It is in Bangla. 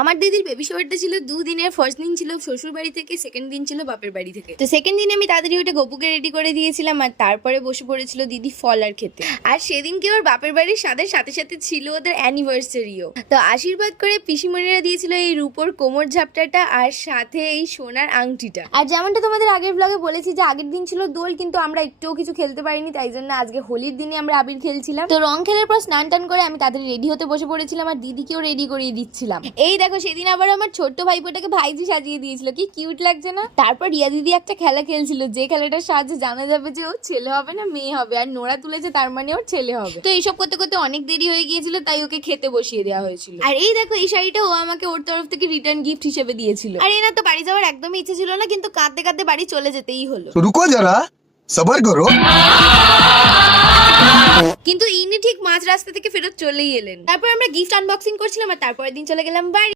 আমার দিদির বেবি শাওয়ারটা ছিল 2 দিনের। ফার্স্ট দিন ছিল শ্বশুর বাড়ি থেকে, সেকেন্ড দিন ছিল বাপের বাড়ি থেকে। তো সেকেন্ড দিনে আমি তাড়াতাড়ি উঠে গপুকে রেডি করে দিয়েছিলাম, আর তারপরে বসে পড়েছিল দিদি ফল আর খেতে। আর সেদিনকে ওর বাপের বাড়ির সাথে সাথে ছিল ওদের অ্যানিভার্সারিও। তো আশীর্বাদ করে পিসিমণিরা দিয়েছিল এই রূপোর কোমর ঝাপটাটা আর সাথে এই সোনার আংটিটা। আর যেমনটা তোমাদের আগের ব্লগে বলেছি যে আগের দিন ছিল দোল, কিন্তু আমরা একটুও কিছু খেলতে পারিনি, তাই জন্য আজকে হোলির দিনে আমরা আবির খেলছিলাম। তো রং খেলার পর স্নান টান করে আমি তাড়াতাড়ি রেডি হতে বসে পড়েছিলাম আর দিদিকেও রেডি করিয়ে দিচ্ছিলাম। এই দেখো সেদিন আবার আমার ছোট্ট ভাইপোটাকে ভাইজি সাজিয়ে দিয়েছিল, কি কিউট লাগছে না? তারপর রিয়া দিদি একটা খেলা খেলছিল, যে খেলাটার সাহায্যে জানা যাবে যে ও ছেলে হবে না মেয়ে হবে, আর নোরা তুলেছে তার মানে ওর ছেলে হবে। তো এইসব করতে করতে অনেক দেরি হয়ে গিয়েছিল, তাই ওকে খেতে বসিয়ে দেওয়া হয়েছিল। আর এই দেখো এই শাড়িটা ও আমাকে ওর তরফ থেকে রিটার্ন গিফট হিসেবে দিয়েছিল। আর এনা তো বাড়ি যাওয়ার একদমই ইচ্ছে ছিল না, কিন্তু কাঁদতে কাঁদতে বাড়ি চলে যেতেই হলো। रुको जरा सबर करो। কিন্তু ইনি ঠিক মাঝ রাস্তা থেকে ফেরত চলেই এলেন। তারপর আমরা গিফট আনবক্সিং করছিলাম আর তারপরের দিন চলে গেলাম বাড়ি।